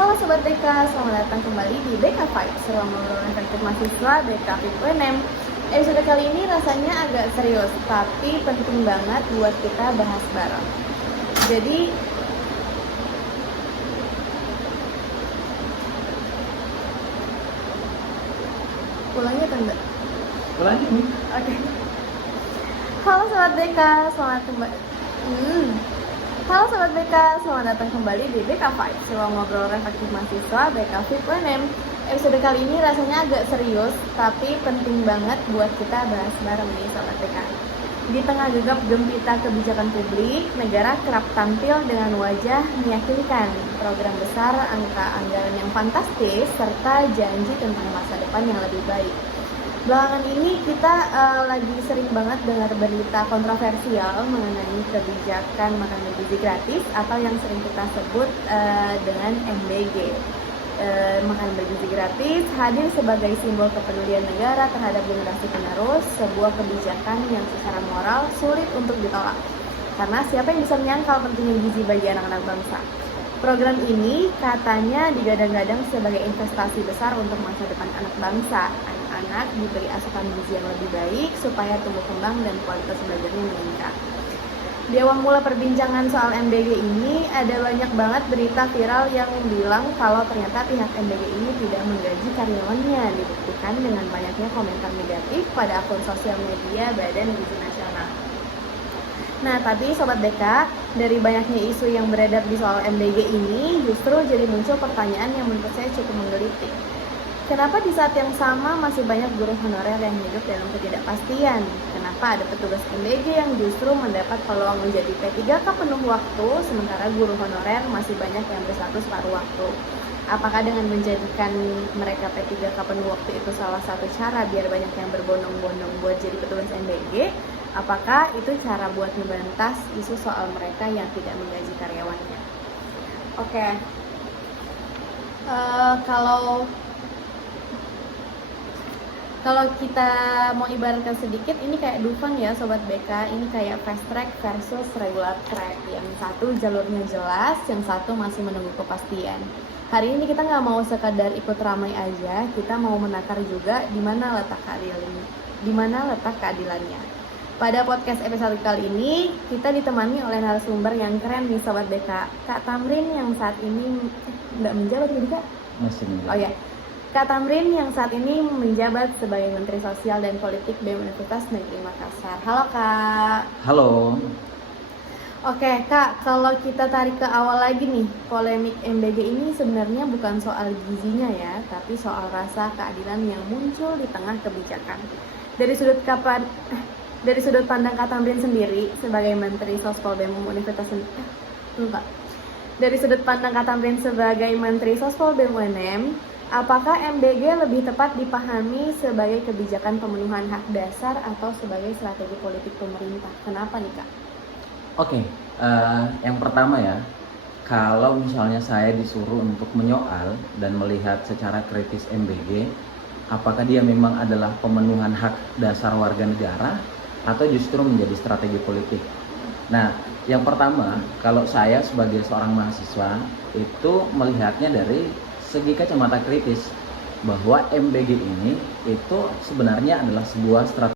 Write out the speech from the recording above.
Halo Sobat BK, selamat datang kembali di BK Vibes, ruang ngobrol efektif mahasiswa BK FIP UNM. Episode kali ini rasanya agak serius, tapi penting banget buat kita bahas bareng. Jadi, ulangnya atau enggak? Ulangi nih. Oke. Halo Sobat BK, selamat kembali. Halo Sobat BK, selamat datang kembali di BK Vibes, ruang ngobrol efektif mahasiswa BK FIP UNM. Episode kali ini rasanya agak serius, tapi penting banget buat kita bahas bareng nih Sobat BK. Di tengah gegap gempita kebijakan publik, negara kerap tampil dengan wajah meyakinkan, program besar, angka anggaran yang fantastis, serta janji tentang masa depan yang lebih baik. Belakangan ini kita lagi sering banget dengar berita kontroversial mengenai kebijakan makan bergizi gratis atau yang sering kita sebut dengan MBG. Makan bergizi gratis hadir sebagai simbol kepedulian negara terhadap generasi penerus, sebuah kebijakan yang secara moral sulit untuk ditolak. Karena siapa yang bisa menyangkal pentingnya gizi bagi anak-anak bangsa? Program ini katanya digadang-gadang sebagai investasi besar untuk masa depan anak bangsa. Anak-anak diberi asupan gizi yang lebih baik supaya tumbuh kembang dan kualitas belajarnya meningkat. Di awal mula perbincangan soal MBG ini, ada banyak banget berita viral yang bilang kalau ternyata pihak MBG ini tidak menggaji karyawannya, dibuktikan dengan banyaknya komentar negatif pada akun sosial media Badan Gizi Nasional. Nah, tapi Sobat BK, dari banyaknya isu yang beredar di soal MBG ini, justru jadi muncul pertanyaan yang menurut saya cukup menggelitik. Kenapa di saat yang sama masih banyak guru honorer yang hidup dalam ketidakpastian? Kenapa ada petugas MBG yang justru mendapat peluang menjadi P3K penuh waktu, sementara guru honorer masih banyak yang berstatus paruh waktu? Apakah dengan menjadikan mereka P3K penuh waktu itu salah satu cara biar banyak yang berbondong-bondong buat jadi petugas MBG? Apakah itu cara buat memberantas isu soal mereka yang tidak menggaji karyawannya? Oke. Kalau kita mau ibaratkan sedikit, ini kayak Dufan ya Sobat BK, ini kayak fast track versus regular track. Yang satu jalurnya jelas, yang satu masih menunggu kepastian. Hari ini kita nggak mau sekadar ikut ramai aja, kita mau menakar juga di mana letak keadilannya. Pada podcast episode kali ini, kita ditemani oleh narasumber yang keren nih Sobat BK, Kak Tamrin yang saat ini nggak menjabat nih Kak? Masih menjabat. Oh ya, Kak Tamrin yang saat ini menjabat sebagai Menteri Sosial dan Politik BEM Universitas Negeri Makassar. Halo Kak. Halo. Oke Kak, kalau kita tarik ke awal lagi nih, polemik MBG ini sebenarnya bukan soal gizinya ya, tapi soal rasa keadilan yang muncul di tengah kebijakan. Dari sudut pandang Kak Tamrin sendiri sebagai Menteri Sospol BEM Universitas Dari sudut pandang Kak Tamrin sebagai Menteri Sospol BEM UNM, apakah MBG lebih tepat dipahami sebagai kebijakan pemenuhan hak dasar atau sebagai strategi politik pemerintah? Kenapa nih Kak? Oke, yang pertama ya, kalau misalnya saya disuruh untuk menyoal dan melihat secara kritis MBG, apakah dia memang adalah pemenuhan hak dasar warga negara atau justru menjadi strategi politik? Nah, yang pertama, kalau saya sebagai seorang mahasiswa itu melihatnya dari segi kacamata kritis bahwa MBG ini itu sebenarnya adalah sebuah strategi